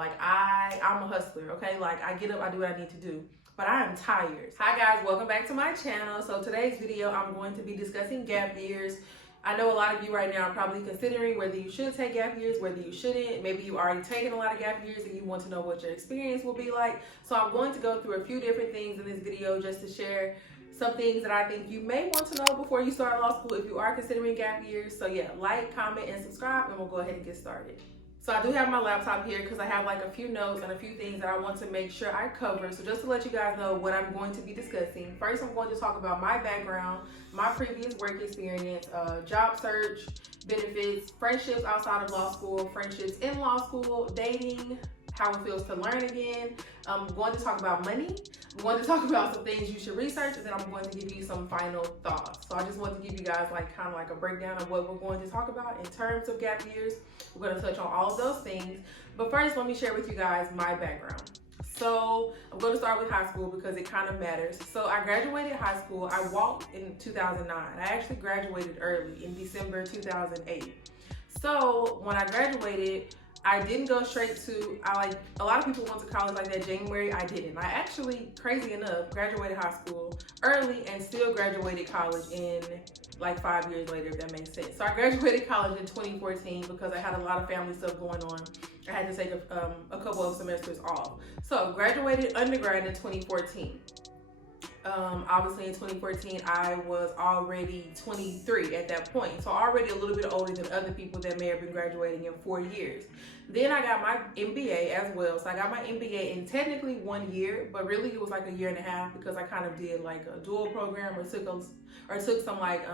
Like I'm a hustler, okay? Like I get up, I do what I need to do, but I am tired. Hi guys, welcome back to my channel. So today's video, I'm going to be discussing gap years. I know a lot of you right now are probably considering whether you should take gap years, whether you shouldn't. Maybe you've already taken a lot of gap years and you want to know what your experience will be like. So I'm going to go through a few different things in this video just to share some things that I think you may want to know before you start law school if you are considering gap years. So yeah, like, comment, and subscribe, and we'll go ahead and get started. So I do have my laptop here because I have like a few notes and a few things that I want to make sure I cover. So just to let you guys know what I'm going to be discussing. First, I'm going to talk about my background, my previous work experience, job search, benefits, friendships outside of law school, friendships in law school, dating, how it feels to learn again. I'm going to talk about money. I'm going to talk about some things you should research, and then I'm going to give you some final thoughts. So I just want to give you guys like kind of like a breakdown of what we're going to talk about in terms of gap years. We're going to touch on all of those things. But first, let me share with you guys my background. So I'm going to start with high school because it kind of matters. So I graduated high school. I walked in 2009. I actually graduated early in December 2008. So when I graduated, I didn't go straight to, a lot of people went to college like that January. I didn't. I actually, crazy enough, graduated high school early and still graduated college in like 5 years later, if that makes sense. So I graduated college in 2014 because I had a lot of family stuff going on. I had to take a couple of semesters off. So graduated undergrad in 2014. Obviously in 2014, I was already 23 at that point. So already a little bit older than other people that may have been graduating in 4 years. Then I got my MBA as well. So I got my MBA in technically 1 year, but really it was like a year and a half because I kind of did like a dual program or took some like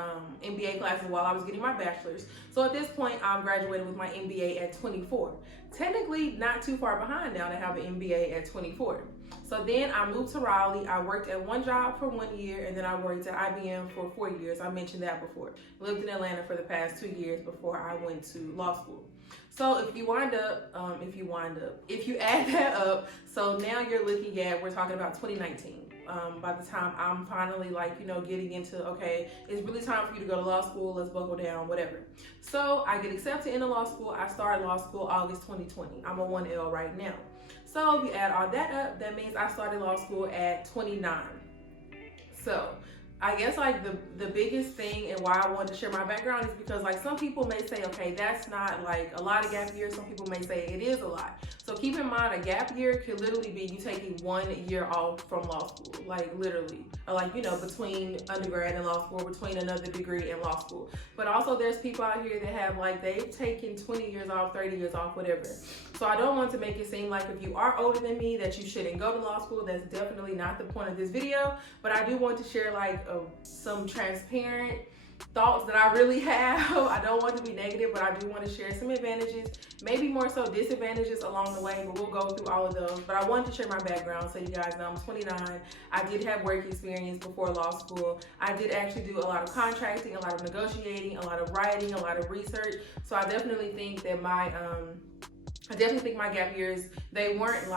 MBA classes while I was getting my bachelor's. So at this point, I'm graduating with my MBA at 24. Technically not too far behind now to have an MBA at 24. So then I moved to Raleigh. I worked at one job for 1 year, and then I worked at IBM for 4 years. I mentioned that before. Lived in Atlanta for the past 2 years before I went to law school. So if you add that up, so now you're looking at, we're talking about 2019. By the time I'm finally getting into, okay, it's really time for you to go to law school, let's buckle down, whatever. So I get accepted into law school. I start law school August 2020. I'm a 1L right now. So if you add all that up, that means I started law school at 29. So I guess like the biggest thing and why I wanted to share my background is because like some people may say, okay, that's not like a lot of gap years. Some people may say it is a lot. So keep in mind, a gap year could literally be you taking 1 year off from law school, like literally, or between undergrad and law school, between another degree and law school. But also there's people out here that have they've taken 20 years off, 30 years off, whatever. So I don't want to make it seem like if you are older than me that you shouldn't go to law school. That's definitely not the point of this video. But I do want to share some transparent thoughts that I really have. I don't want to be negative, but I do want to share some advantages, maybe more so disadvantages along the way, but we'll go through all of those. But I wanted to share my background so you guys know I'm 29. I did have work experience before law school. I did actually do a lot of contracting, a lot of negotiating, a lot of writing, a lot of research. So I definitely think that my gap years, they weren't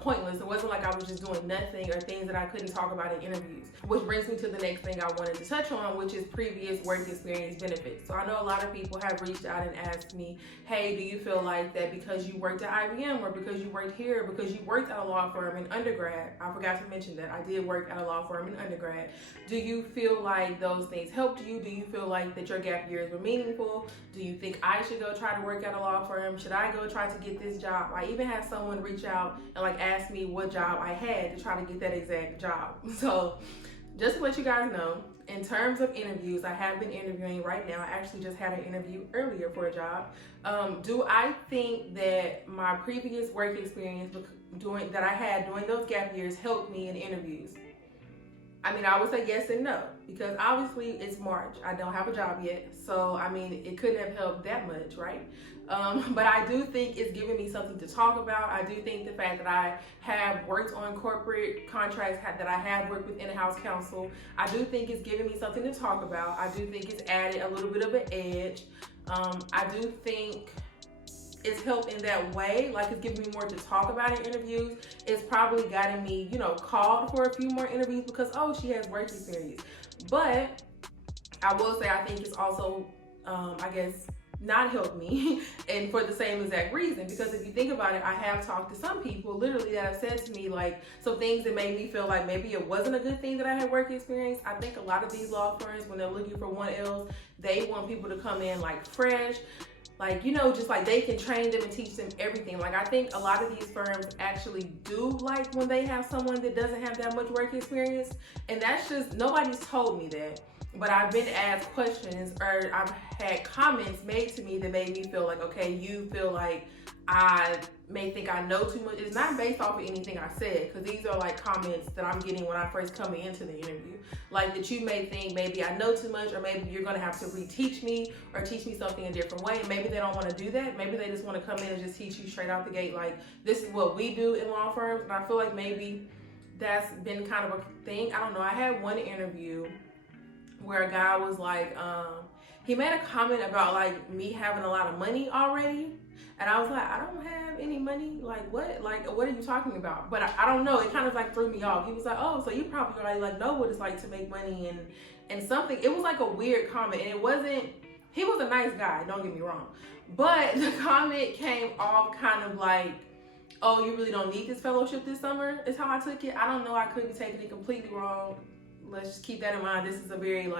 pointless. It wasn't like I was just doing nothing or things that I couldn't talk about in interviews. Which brings me to the next thing I wanted to touch on, which is previous work experience benefits. So I know a lot of people have reached out and asked me, hey, do you feel like that because you worked at IBM or because you worked here, because you worked at a law firm in undergrad? I forgot to mention that I did work at a law firm in undergrad. Do you feel like those things helped you? Do you feel like that your gap years were meaningful? Do you think I should go try to work at a law firm? Should I go try to get this job? I even had someone reach out and ask me what job I had to try to get that exact job. So just to let you guys know, in terms of interviews, I have been interviewing right now. I actually just had an interview earlier for a job. Do I think that my previous work experience that I had during those gap years helped me in interviews? I mean, I would say yes and no, because obviously it's March. I don't have a job yet. So, I mean, it couldn't have helped that much, right? But I do think it's giving me something to talk about. I do think the fact that I have worked on corporate contracts, that I have worked with in-house counsel, I do think it's giving me something to talk about. I do think it's added a little bit of an edge. I do think it's helped in that way, it's giving me more to talk about in interviews. It's probably gotten me, called for a few more interviews because, oh, she has work experience. But I will say I think it's also, not helped me and for the same exact reason. Because if you think about it, I have talked to some people literally that have said to me like some things that made me feel like maybe it wasn't a good thing that I had work experience. I think a lot of these law firms, when they're looking for 1Ls, they want people to come in like fresh, like, you know, just like they can train them and teach them everything. Like, I think a lot of these firms actually do like when they have someone that doesn't have that much work experience. And that's just, nobody's told me that. But I've been asked questions or I've had comments made to me that made me feel like, okay, you feel like I may think I know too much. It's not based off of anything I said, because these are like comments that I'm getting when I first come into the interview. Like that you may think maybe I know too much, or maybe you're gonna have to reteach me or teach me something a different way. Maybe they don't want to do that. Maybe they just want to come in and just teach you straight out the gate. Like, this is what we do in law firms. And I feel like maybe that's been kind of a thing. I don't know. I had one interview where a guy was like, he made a comment about like me having a lot of money already. And I was like, I don't have any money. Like, what? Like, what are you talking about? But I don't know. It kind of like threw me off. He was like, oh, so you probably already like know what it's like to make money and something. It was like a weird comment. And it wasn't, he was a nice guy, don't get me wrong. But the comment came off kind of like, oh, you really don't need this fellowship this summer, is how I took it. I don't know. I could be taking it completely wrong. Let's just keep that in mind. This is a very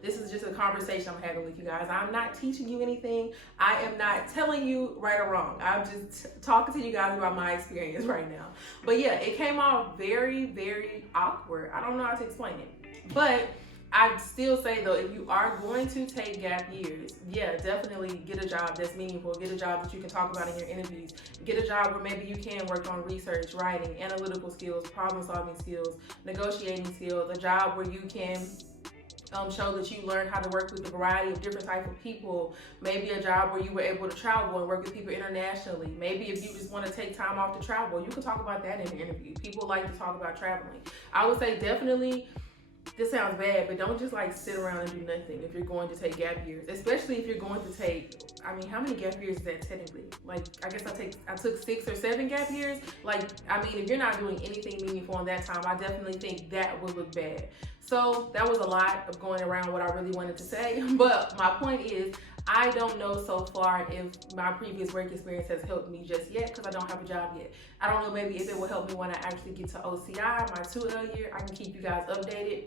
this is just a conversation I'm having with you guys. I'm not teaching you anything. I am not telling you right or wrong. I'm just talking to you guys about my experience right now. But yeah, it came off very, very awkward. I don't know how to explain it. But I'd still say though, if you are going to take gap years, yeah, definitely get a job that's meaningful. Get a job that you can talk about in your interviews. Get a job where maybe you can work on research, writing, analytical skills, problem solving skills, negotiating skills. A job where you can show that you learned how to work with a variety of different types of people. Maybe a job where you were able to travel and work with people internationally. Maybe if you just want to take time off to travel, you can talk about that in an interview. People like to talk about traveling. I would say definitely, this sounds bad, but don't just like sit around and do nothing if you're going to take gap years, especially if you're going to take, I mean, how many gap years is that technically? Like, I guess I took 6 or 7 gap years. Like, I mean, if you're not doing anything meaningful in that time, I definitely think that would look bad. So that was a lot of going around what I really wanted to say. But my point is, I don't know so far if my previous work experience has helped me just yet, because I don't have a job yet. I don't know maybe if it will help me when I actually get to OCI, my 2L year. I can keep you guys updated.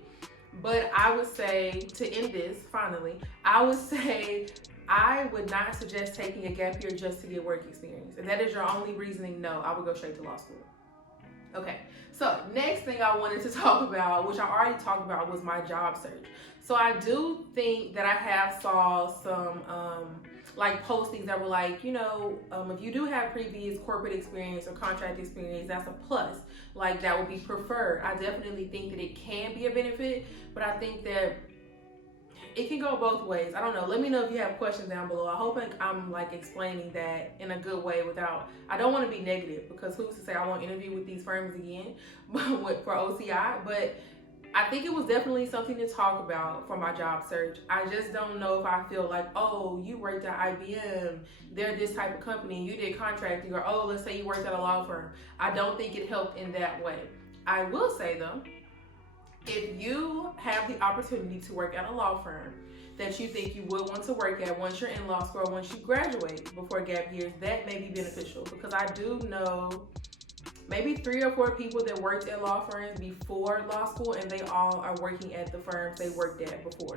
But I would say, to end this, finally, I would say I would not suggest taking a gap year just to get work experience. If that is your only reasoning, no, I would go straight to law school. Okay, so next thing I wanted to talk about, which I already talked about, was my job search. So I do think that I have saw some like postings that were like, you know, if you do have previous corporate experience or contract experience, that's a plus. Like, that would be preferred. I definitely think that it can be a benefit, but I think that it can go both ways. I don't know. Let me know if you have questions down below. I hope I'm like explaining that in a good way without, I don't want to be negative, because who's to say I won't interview with these firms again for OCI, but I think it was definitely something to talk about for my job search. I just don't know if I feel like, oh, you worked at IBM, they're this type of company, you did contracting, or oh, let's say you worked at a law firm. I don't think it helped in that way. I will say though, if you have the opportunity to work at a law firm that you think you would want to work at once you're in law school or once you graduate before gap years, that may be beneficial, because I do know maybe 3 or 4 people that worked at law firms before law school, and they all are working at the firms they worked at before.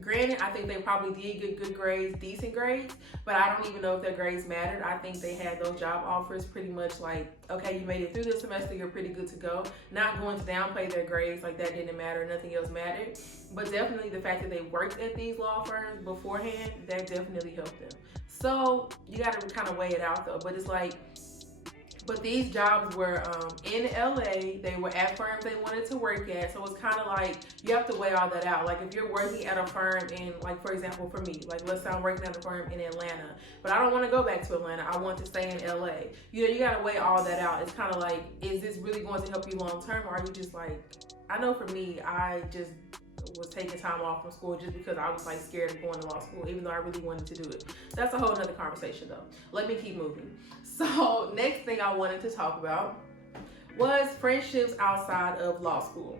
Granted, I think they probably did get good grades, decent grades, but I don't even know if their grades mattered. I think they had those job offers pretty much like, okay, you made it through this semester, you're pretty good to go. Not going to downplay their grades, like that didn't matter, nothing else mattered. But definitely the fact that they worked at these law firms beforehand, that definitely helped them. So you got to kind of weigh it out though, but it's like, but these jobs were in LA, they were at firms they wanted to work at, so it's kind of like, you have to weigh all that out. Like if you're working at a firm in, like for example for me, like let's say I'm working at a firm in Atlanta, but I don't want to go back to Atlanta, I want to stay in LA. You know, you got to weigh all that out. It's kind of like, is this really going to help you long term, or are you just like, I know for me, I just was taking time off from school just because I was like scared of going to law school, even though I really wanted to do it. That's a whole nother conversation though. Let me keep moving. So next thing I wanted to talk about was friendships outside of law school.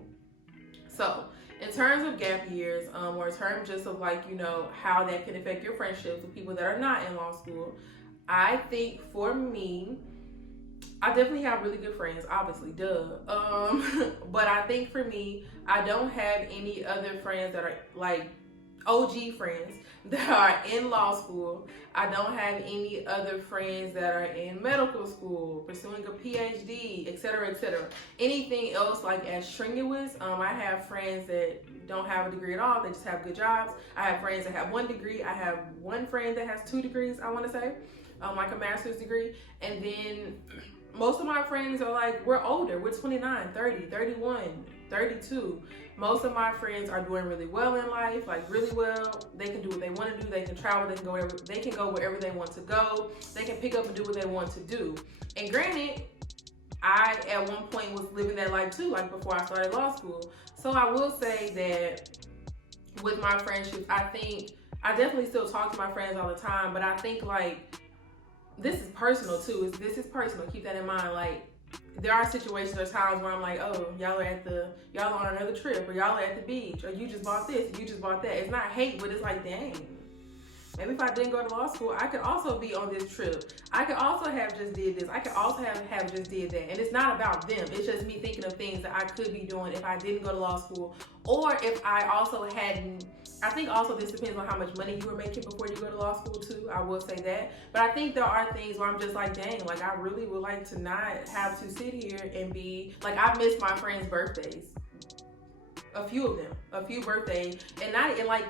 So in terms of gap years, or in terms just of like, you know, how that can affect your friendships with people that are not in law school, I think for me, I definitely have really good friends, obviously, duh. But I think for me, I don't have any other friends that are like OG friends that are in law school. I don't have any other friends that are in medical school, pursuing a PhD, etc., etc. Anything else like as strenuous, I have friends that don't have a degree at all. They just have good jobs. I have friends that have 1 degree. I have one friend that has 2 degrees, I want to say, like a master's degree. And then most of my friends are like, we're older. We're 29, 30, 31, 32. Most of my friends are doing really well in life, like really well. They can do what they want to do. They can travel. They can go wherever they want to go. They can pick up and do what they want to do. And granted, I at one point was living that life too, like before I started law school. So I will say that with my friendships, I think I definitely still talk to my friends all the time, but I think like this is personal too. This is personal. Keep that in mind. Like, there are situations or times where I'm like, oh, y'all are on another trip, or y'all are at the beach, or you just bought this, you just bought that. It's not hate, but it's like, dang, maybe if I didn't go to law school, I could also be on this trip. I could also have just did this. I could also have just did that. And it's not about them. It's just me thinking of things that I could be doing if I didn't go to law school, or if I also hadn't. I think also this depends on how much money you were making before you go to law school too. I will say that. But I think there are things where I'm just like, dang, like I really would like to not have to sit here and be like, I miss my friends' birthdays. A few of them, a few birthdays, and not in like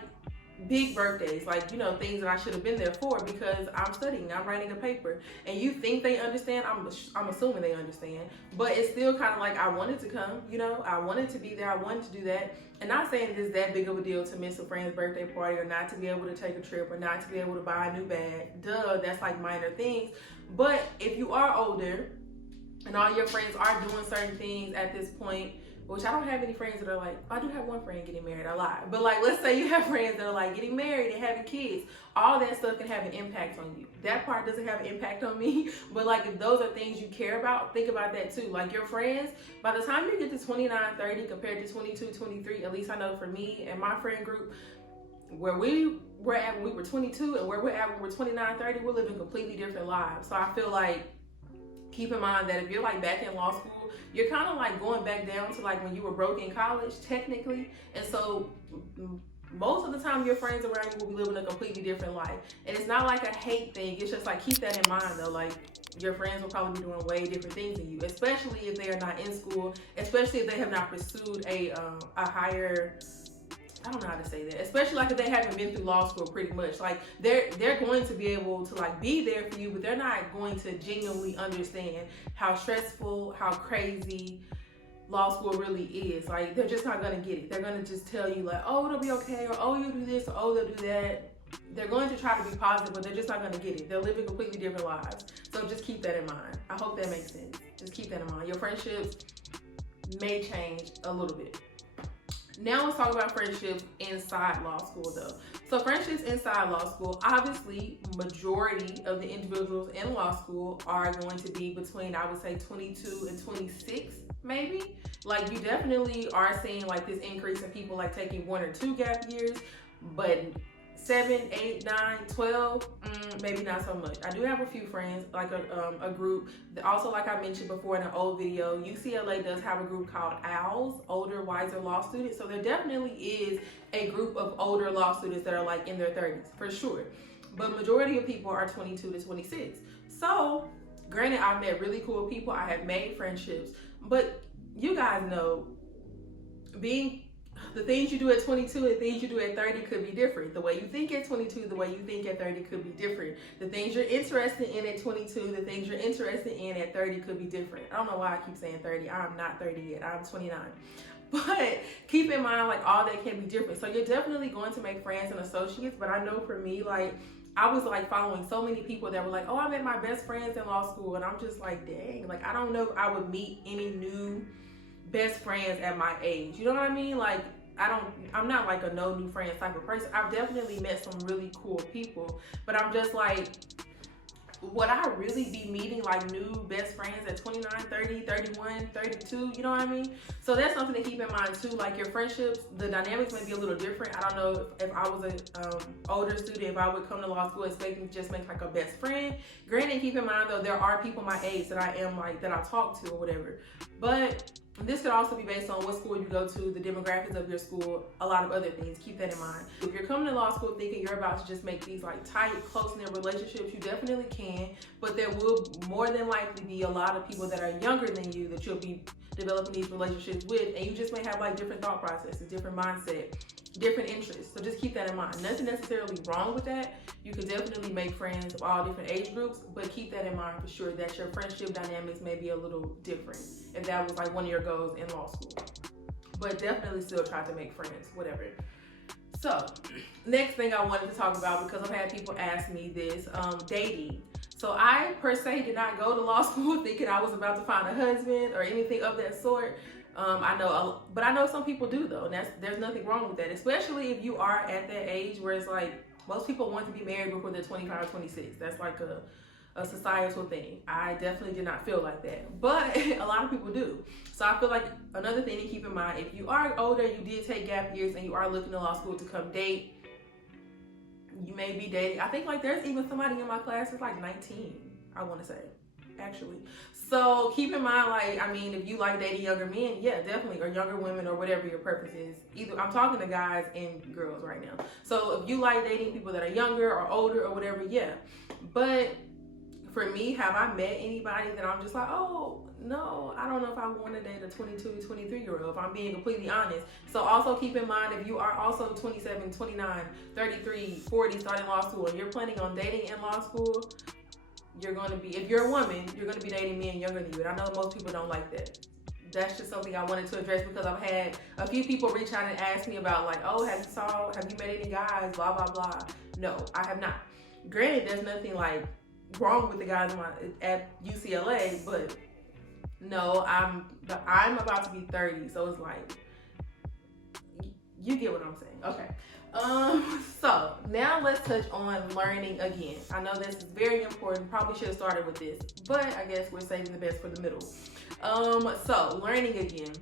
big birthdays, like, you know, things that I should have been there for, because I'm studying, I'm writing a paper, and you think they understand. I'm assuming they understand, but it's still kind of like, I wanted to come, you know, I wanted to be there, I wanted to do that. And not saying it's that big of a deal to miss a friend's birthday party, or not to be able to take a trip, or not to be able to buy a new bag. Duh, that's like minor things. But if you are older and all your friends are doing certain things at this point, which I don't have any friends that are like, I do have one friend getting married, I lied. But like, let's say you have friends that are like getting married and having kids. All that stuff can have an impact on you. That part doesn't have an impact on me. But like, if those are things you care about, think about that too. Like your friends, by the time you get to 29, 30 compared to 22, 23, at least I know for me and my friend group, where we were at when we were 22 and where we're at when we're 29, 30, we're living completely different lives. So I feel like, keep in mind that if you're like back in law school, you're kind of like going back down to like when you were broke in college, technically. And so most of the time your friends around you will be living a completely different life. And it's not like a hate thing. It's just like, keep that in mind though. Like, your friends will probably be doing way different things than you, especially if they are not in school, especially if they have not pursued a higher, I don't know how to say that, especially like if they haven't been through law school pretty much. Like they're going to be able to like be there for you, but they're not going to genuinely understand how stressful, how crazy law school really is. Like, they're just not going to get it. They're going to just tell you like, oh, it'll be okay, or oh, you'll do this, or oh, they'll do that. They're going to try to be positive, but they're just not going to get it. They're living completely different lives. So just keep that in mind. I hope that makes sense. Just keep that in mind. Your friendships may change a little bit. Now let's talk about friendships inside law school though. So friendships inside law school, obviously majority of the individuals in law school are going to be between, I would say, 22 and 26 maybe. Like, you definitely are seeing like this increase in people like taking 1 or 2 gap years, but 7, 8, 9, 12, maybe not so much. I do have a few friends, like a group. Also, like I mentioned before in an old video, UCLA does have a group called OWLS, Older Wiser Law Students. So there definitely is a group of older law students that are like in their 30s, for sure. But majority of people are 22 to 26. So granted, I've met really cool people. I have made friendships, but you guys know, the things you do at 22 and things you do at 30 could be different. The way you think at 22, the way you think at 30 could be different. The things you're interested in at 22, the things you're interested in at 30 could be different. I don't know why I keep saying 30. I'm not 30 yet. I'm 29. But keep in mind, like, all that can be different. So you're definitely going to make friends and associates. But I know for me, like, I was like following so many people that were like, oh, I met my best friends in law school. And I'm just like, dang, like, I don't know if I would meet any new best friends at my age. You know what I mean? Like, I'm not like a no new friends type of person. I've definitely met some really cool people, but I'm just like, would I really be meeting like new best friends at 29, 30, 31, 32? You know what I mean? So that's something to keep in mind too. Like your friendships, the dynamics may be a little different. I don't know if I was a older student, if I would come to law school expecting to just make like a best friend. Granted, keep in mind though, there are people my age that I am like, that I talk to or whatever. But this could also be based on what school you go to, the demographics of your school, a lot of other things. Keep that in mind. If you're coming to law school thinking you're about to just make these like tight, close-knit relationships, you definitely can, but there will more than likely be a lot of people that are younger than you that you'll be developing these relationships with, and you just may have like different thought processes, different mindset, different interests. So just keep that in mind. Nothing necessarily wrong with that. You could definitely make friends of all different age groups, but keep that in mind for sure that your friendship dynamics may be a little different if that was like one of your goals in law school. But definitely still try to make friends, whatever. So next thing I wanted to talk about, because I've had people ask me this, dating. So I per se did not go to law school thinking I was about to find a husband or anything of that sort. I know some people do though, and there's nothing wrong with that, especially if you are at that age where it's like most people want to be married before they're 25, 26. That's like a societal thing. I definitely did not feel like that, but a lot of people do. So I feel like another thing to keep in mind, if you are older, you did take gap years, and you are looking to law school to come date, you may be dating. I think like there's even somebody in my class that's like 19, I want to say, actually. So keep in mind, like, I mean, if you like dating younger men, yeah, definitely, or younger women, or whatever your preference is. Either, I'm talking to guys and girls right now. So if you like dating people that are younger or older or whatever, yeah. But for me, have I met anybody that I'm just like, oh, no, I don't know if I want to date a 22, 23-year-old, if I'm being completely honest. So also keep in mind, if you are also 27, 29, 33, 40, starting law school, and you're planning on dating in law school, you're going to be, if you're a woman, you're going to be dating men younger than you. And I know most people don't like that. That's just something I wanted to address, because I've had a few people reach out and ask me about like, oh, have you met any guys, blah, blah, blah. No, I have not. Granted, there's nothing like wrong with the guys at UCLA, but no, I'm about to be 30, so it's like, you get what I'm saying. Okay. So now let's touch on learning again. I know this is very important. Probably should have started with this, but I guess we're saving the best for the middle. So learning again.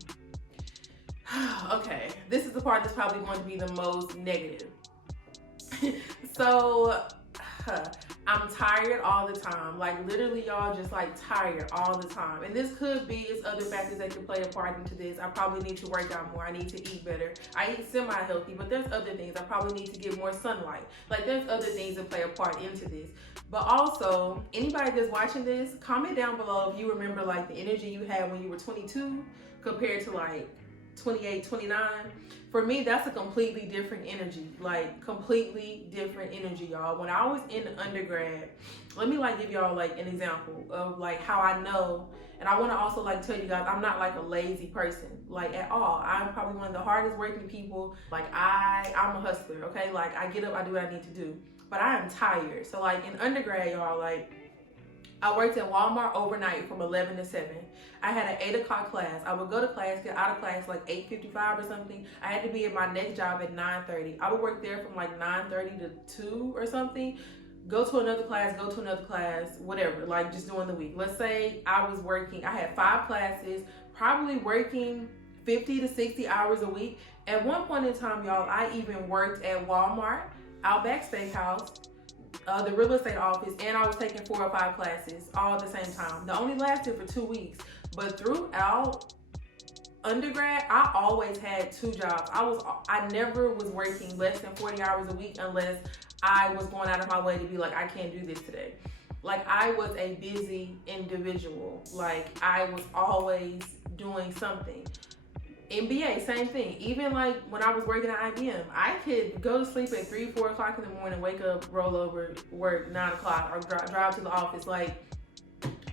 Okay, this is the part that's probably going to be the most negative. So I'm tired all the time. Like literally, y'all, just like tired all the time. And this could be, it's other factors that could play a part into this. I probably need to work out more. I need to eat better. I eat semi-healthy, but there's other things. I probably need to get more sunlight. Like there's other things that play a part into this. But also, anybody that's watching this, comment down below if you remember like the energy you had when you were 22 compared to like 28, 29. For me, that's a completely different energy, like completely different energy, y'all. When I was in undergrad, let me like give y'all like an example of like how I know. And I want to also like tell you guys, I'm not like a lazy person, like at all. I'm probably one of the hardest working people. Like I'm a hustler, okay? Like I get up, I do what I need to do, but I am tired. So like in undergrad, y'all, like I worked at Walmart overnight from 11 to 7. I had an 8 o'clock class. I would go to class, get out of class like 8:55 or something. I had to be at my next job at 9:30. I would work there from like 9:30 to 2 or something. Go to another class, whatever, like just during the week. Let's say I had 5 classes, probably working 50 to 60 hours a week. At one point in time, y'all, I even worked at Walmart, Outback Steakhouse, the real estate office, and I was taking 4 or 5 classes all at the same time. That only lasted for 2 weeks, but throughout undergrad, I always had 2 jobs. I never was working less than 40 hours a week unless I was going out of my way to be like, I can't do this today. Like I was a busy individual. Like I was always doing something. MBA, same thing. Even like when I was working at IBM, I could go to sleep at 3, 4 o'clock in the morning, wake up, roll over, work 9 o'clock, or drive to the office. Like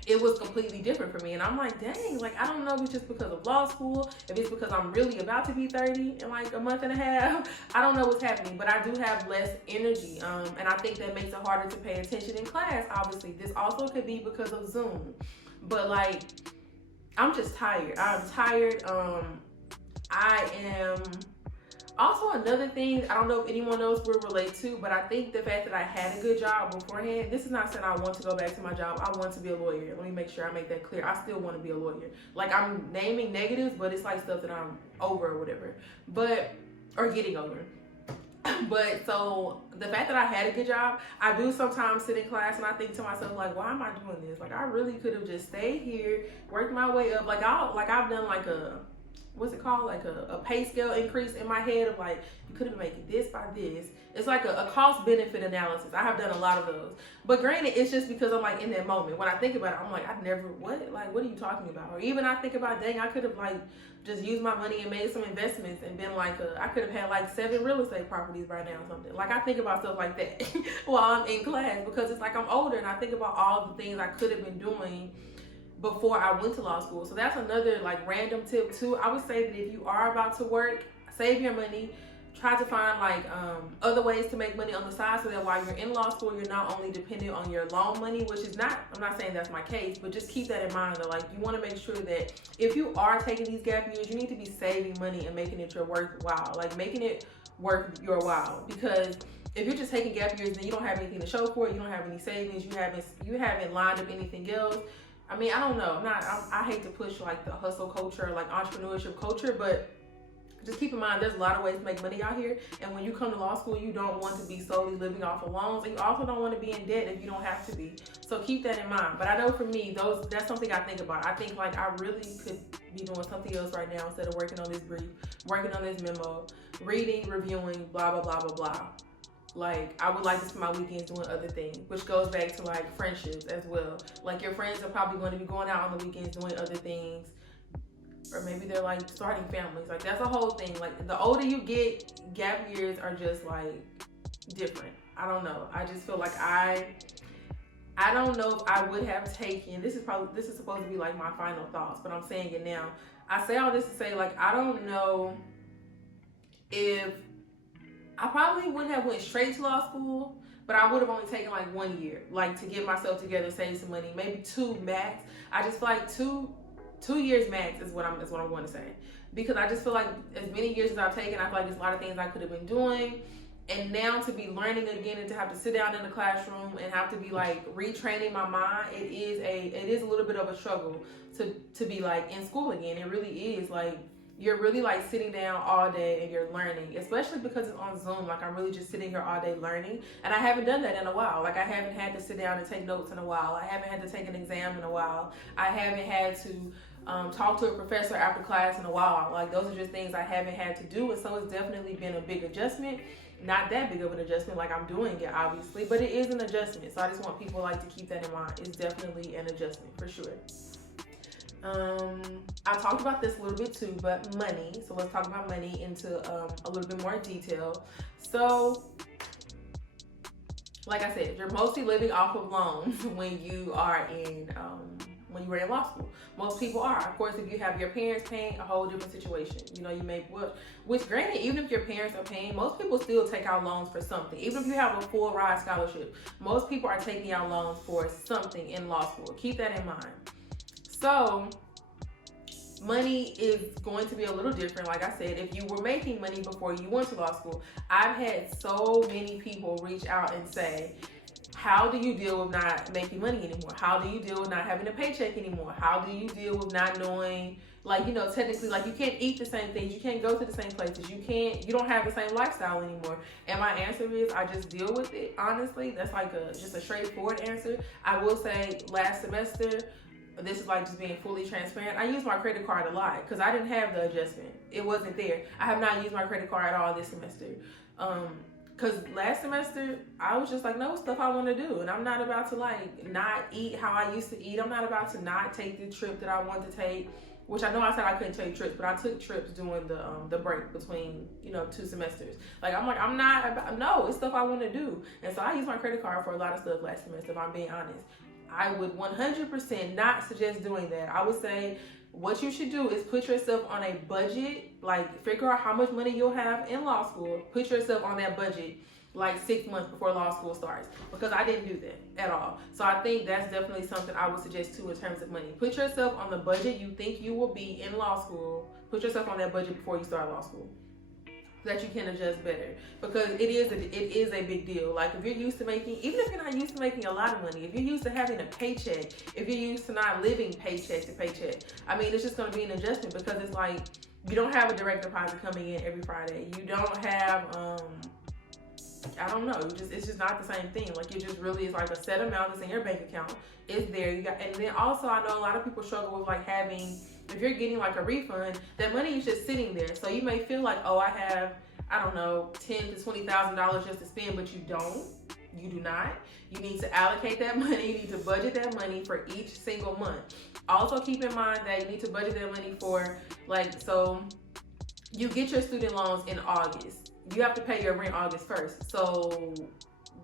it was completely different for me. And I'm like, dang, like I don't know if it's just because of law school, if it's because I'm really about to be 30 in like a month and a half. I don't know what's happening, but I do have less energy. And I think that makes it harder to pay attention in class, obviously. This also could be because of Zoom. But like, I'm just tired. I'm tired. I am Also, another thing, I don't know if anyone else will relate to, but I think the fact that I had a good job beforehand, this is not saying I want to go back to my job. I want to be a lawyer. Let me make sure I make that clear. I still want to be a lawyer. Like, I'm naming negatives, but it's like stuff that I'm over or whatever, or getting over. But so the fact that I had a good job, I do sometimes sit in class and I think to myself, like, why am I doing this? Like, I really could have just stayed here, worked my way up. Like, I've done like what's it called? Like a pay scale increase in my head of like, you could have been making this by this. It's like a cost benefit analysis. I have done a lot of those. But granted, it's just because I'm like in that moment. When I think about it, I'm like, what are you talking about? Or even I think about, dang, I could have like just used my money and made some investments and been like, I could have had like 7 real estate properties right now or something. Like, I think about stuff like that while I'm in class, because it's like I'm older and I think about all the things I could have been doing before I went to law school. So that's another like random tip too. I would say that if you are about to work, save your money. Try to find like other ways to make money on the side, so that while you're in law school, you're not only dependent on your loan money, which is not, I'm not saying that's my case, but just keep that in mind that like you want to make sure that if you are taking these gap years, you need to be saving money and making it your worthwhile, like making it worth your while. Because if you're just taking gap years and you don't have anything to show for it, you don't have any savings, you haven't lined up anything else. I mean, I don't know. I hate to push like the hustle culture, like entrepreneurship culture, but just keep in mind, there's a lot of ways to make money out here. And when you come to law school, you don't want to be solely living off of loans. And you also don't want to be in debt if you don't have to be. So keep that in mind. But I know for me, that's something I think about. I think like I really could be doing something else right now instead of working on this brief, working on this memo, reading, reviewing, blah, blah, blah, blah, blah. Like, I would like to spend my weekends doing other things, which goes back to like friendships as well. Like, your friends are probably going to be going out on the weekends doing other things. Or maybe they're like starting families. Like, that's a whole thing. Like, the older you get, gap years are just like different. I don't know. I just feel like I don't know if I would have taken, this is supposed to be like my final thoughts, but I'm saying it now. I say all this to say, like, I don't know if I probably wouldn't have went straight to law school, but I would have only taken like 1 year, like to get myself together, save some money, maybe 2 max. I just feel like two years max is what I'm going to say, because I just feel like as many years as I've taken, I feel like there's a lot of things I could have been doing, and now to be learning again and to have to sit down in the classroom and have to be like retraining my mind, it is a little bit of a struggle to be like in school again. It really is. Like, you're really like sitting down all day and you're learning, especially because it's on Zoom. Like, I'm really just sitting here all day learning, and I haven't done that in a while. Like, I haven't had to sit down and take notes in a while. I haven't had to take an exam in a while. I haven't had to talk to a professor after class in a while. Like, those are just things I haven't had to do, and so it's definitely been a big adjustment. Not that big of an adjustment, like I'm doing it obviously, but it is an adjustment. So I just want people like to keep that in mind. It's definitely an adjustment for sure. I talked about this a little bit too, but money. So let's talk about money into a little bit more detail. So, like I said, you're mostly living off of loans when you are in law school. Most people are. Of course, if you have your parents paying, a whole different situation. You know, you may, which granted, even if your parents are paying, most people still take out loans for something. Even if you have a full ride scholarship, most people are taking out loans for something in law school. Keep that in mind. So, money is going to be a little different. Like I said, if you were making money before you went to law school, I've had so many people reach out and say, how do you deal with not making money anymore? How do you deal with not having a paycheck anymore? How do you deal with not knowing, like, you know, technically, like, you can't eat the same things. You can't go to the same places. You don't have the same lifestyle anymore. And my answer is, I just deal with it. Honestly, that's like just a straightforward answer. I will say last semester, this is like just being fully transparent, I used my credit card a lot because I didn't have the adjustment. It wasn't there. I have not used my credit card at all this semester. Because last semester, I was just like, no, stuff I want to do. And I'm not about to like not eat how I used to eat. I'm not about to not take the trip that I want to take, which I know I said I couldn't take trips, but I took trips during the break between, 2 semesters. Like, I'm not about, no, it's stuff I want to do. And so I used my credit card for a lot of stuff last semester, if I'm being honest. I would 100% not suggest doing that. I would say what you should do is put yourself on a budget, like figure out how much money you'll have in law school. Put yourself on that budget like 6 months before law school starts, because I didn't do that at all. So I think that's definitely something I would suggest too in terms of money. Put yourself on the budget you think you will be in law school. Put yourself on that budget before you start law school. that you can adjust better, because it is a big deal. Like if you're used to making, even if you're not used to making a lot of money, if you're used to having a paycheck, if you're used to not living paycheck to paycheck, I mean, it's just going to be an adjustment, because it's like you don't have a direct deposit coming in every Friday. You don't have I don't know, it's just not the same thing. Like it just really is like a set amount that's in your bank account. It's there. You got, and then also I know a lot of people struggle with like having, if you're getting like a refund, that money is just sitting there. So you may feel like, oh, I have, I don't know, $10,000 to $20,000 just to spend, but you don't. You do not. You need to allocate that money. You need to budget that money for each single month. Also keep in mind that you need to budget that money for, like, so you get your student loans in August. You have to pay your rent August 1st. So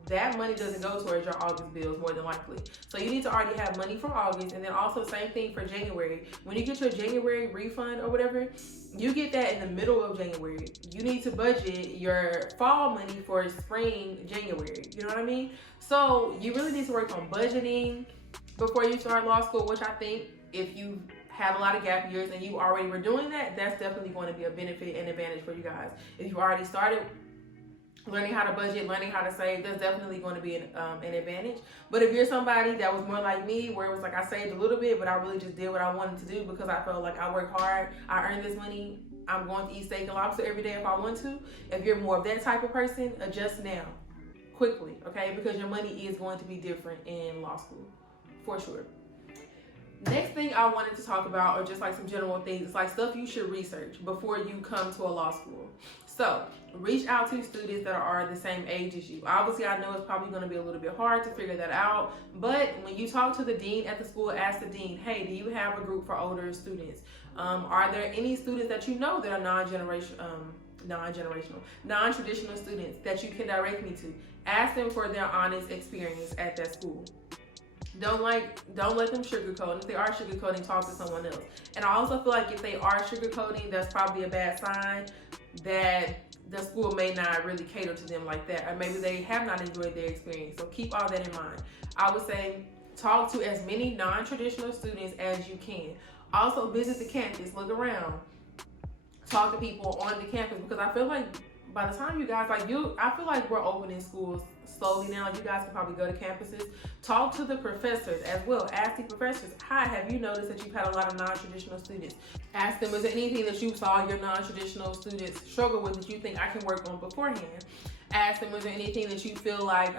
that money doesn't go towards your August bills more than likely. So you need to already have money for August. And then also same thing for January. When you get your January refund or whatever, you get that in the middle of January. You need to budget your fall money for spring January. You know what I mean? So you really need to work on budgeting before you start law school, which I think if you had a lot of gap years and you already were doing that, that's definitely going to be a benefit and advantage for you guys. If you already started learning how to budget, learning how to save, that's definitely going to be an advantage. But if you're somebody that was more like me, where it was like I saved a little bit, but I really just did what I wanted to do because I felt like I work hard, I earn this money, I'm going to eat steak and lobster every day if I want to. If you're more of that type of person, adjust now, quickly, okay? Because your money is going to be different in law school, for sure. Next thing I wanted to talk about are just like some general things, like stuff you should research before you come to a law school. So reach out to students that are the same age as you. Obviously, I know it's probably going to be a little bit hard to figure that out, but when you talk to the dean at the school, ask the dean, hey, do you have a group for older students? Are there any students that you know that are non-traditional students that you can direct me to? Ask them for their honest experience at that school. Don't let them sugarcoat. If they are sugarcoating, talk to someone else. And I also feel like if they are sugarcoating, that's probably a bad sign that the school may not really cater to them like that, or maybe they have not enjoyed their experience. So keep all that in mind. I would say talk to as many non-traditional students as you can. Also visit the campus, look around, talk to people on the campus, because I feel like by the time you guys, I feel like we're opening schools slowly now. Like you guys can probably go to campuses, talk to the professors as well. Ask the professors, hi, have you noticed that you've had a lot of non-traditional students? Ask them, is there anything that you saw your non-traditional students struggle with that you think I can work on beforehand? Ask them, is there anything that you feel like,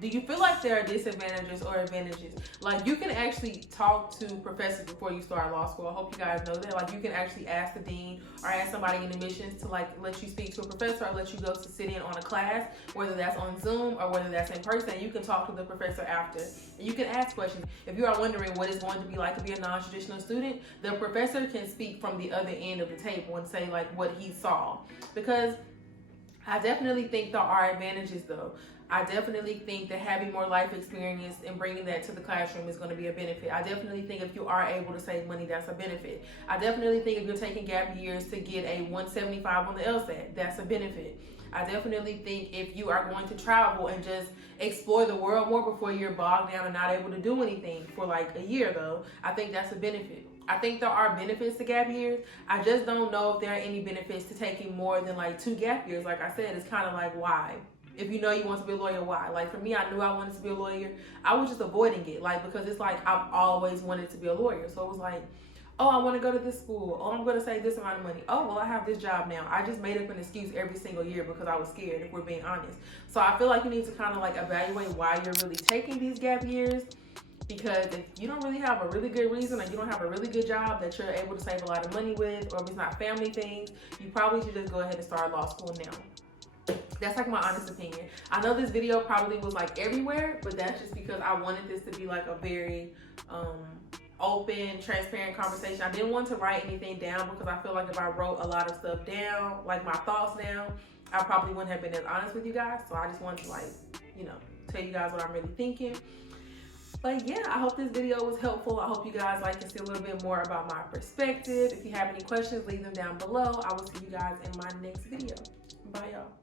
do you feel like there are disadvantages or advantages? Like you can actually talk to professors before you start law school. I hope you guys know that. Like you can actually ask the dean or ask somebody in admissions to like let you speak to a professor or let you go to sit in on a class, whether that's on Zoom or whether that's in person. You can talk to the professor after. And you can ask questions. If you are wondering what it's going to be like to be a non-traditional student, the professor can speak from the other end of the table and say like what he saw. Because I definitely think there are advantages though. I definitely think that having more life experience and bringing that to the classroom is going to be a benefit. I definitely think if you are able to save money, that's a benefit. I definitely think if you're taking gap years to get a 175 on the LSAT, that's a benefit. I definitely think if you are going to travel and just explore the world more before you're bogged down and not able to do anything for like a year though, I think that's a benefit. I think there are benefits to gap years. I just don't know if there are any benefits to taking more than like 2 gap years. Like I said, it's kind of like why? If you know you want to be a lawyer, why? Like for me, I knew I wanted to be a lawyer. I was just avoiding it, like because it's like I've always wanted to be a lawyer. So it was like, oh, I want to go to this school. Oh, I'm going to save this amount of money. Oh, well, I have this job now. I just made up an excuse every single year because I was scared, if we're being honest. So I feel like you need to kind of like evaluate why you're really taking these gap years. Because if you don't really have a really good reason or you don't have a really good job that you're able to save a lot of money with, or if it's not family things, you probably should just go ahead and start law school now. That's like my honest opinion. I know this video probably was like everywhere, but that's just because I wanted this to be like a very open, transparent conversation. I didn't want to write anything down because I feel like if I wrote a lot of stuff down, like my thoughts down, I probably wouldn't have been as honest with you guys. So I just wanted to like, you know, tell you guys what I'm really thinking. But yeah, I hope this video was helpful. I hope you guys like to see a little bit more about my perspective. If you have any questions, leave them down below. I will see you guys in my next video. Bye, y'all.